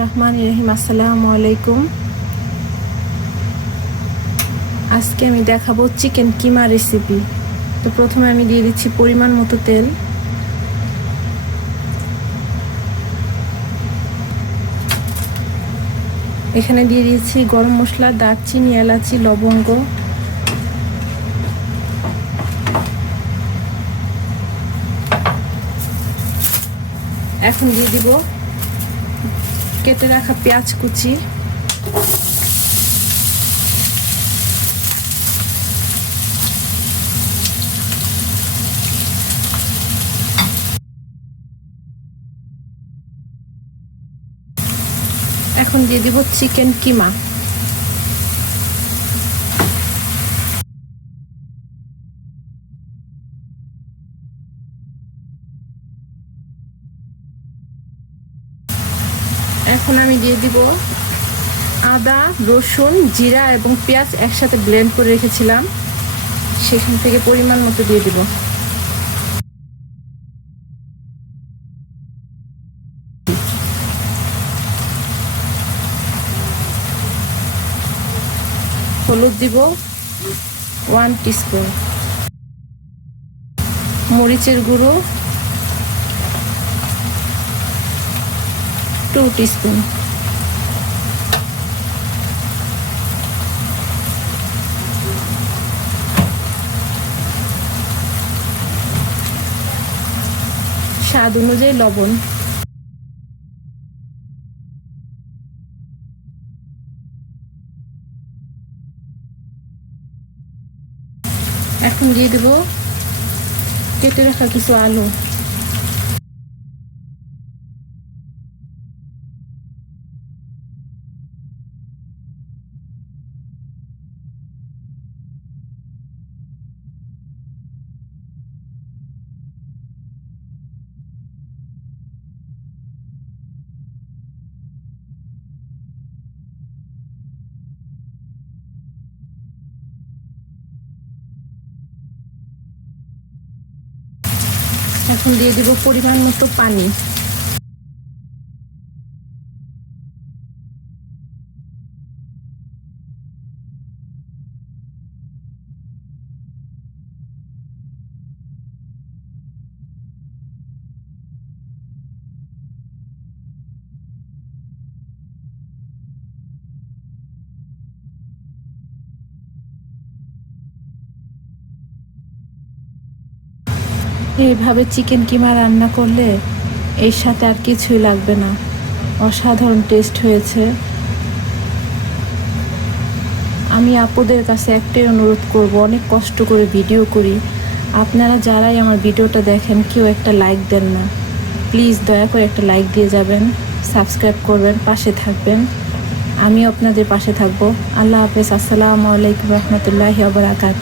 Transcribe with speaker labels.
Speaker 1: রহমান রহিম, আসসালামু আলাইকুম। আজকে আমি দেখাবো চিকেন কিমা রেসিপি। তো প্রথমে আমি দিয়ে দিচ্ছি পরিমাণ মতো তেল। এখানে দিয়ে দিয়েছি গরম মশলা, দারচিনি, এলাচি, লবঙ্গ। এখন দিয়ে দিব কেটে রাখা পেঁয়াজ কুচি। এখন দিয়ে দিব চিকেন কিমা। এখন আমি দিয়ে দিব আদা, রসুন, জিরা এবং পেঁয়াজ একসাথে ব্লেন্ড করে রেখেছিলাম। সেখান থেকে পরিমাণ মতো দিয়ে দিব। হলুদ দিব ওয়ান টিস্পুন মরিচের গুঁড়ো টু টিস্পুন। স্বাদ অনুযায়ী লবণ। এখন দিয়ে দেব কেটে রাখা কিছু আলু। এখন দিয়ে দিব পরিমাণ মতো পানি। এইভাবে চিকেন কিমা রান্না করলে এর সাথে আর কিছুই লাগবে না। অসাধারণ টেস্ট হয়েছে। আমি আপুদের কাছে একটাই অনুরোধ করব, অনেক কষ্ট করে ভিডিও করি। আপনারা যারাই আমার ভিডিওটা দেখেন, কেউ একটা লাইক দেন না। প্লিজ দয়া করে একটা লাইক দিয়ে যাবেন সাবস্ক্রাইব করবেন, পাশে থাকবেন। আমি আপনাদের পাশে থাকব। আল্লাহ হাফেজ, আসসালামু আলাইকুম রহমতুল্লাহি আবরাকাত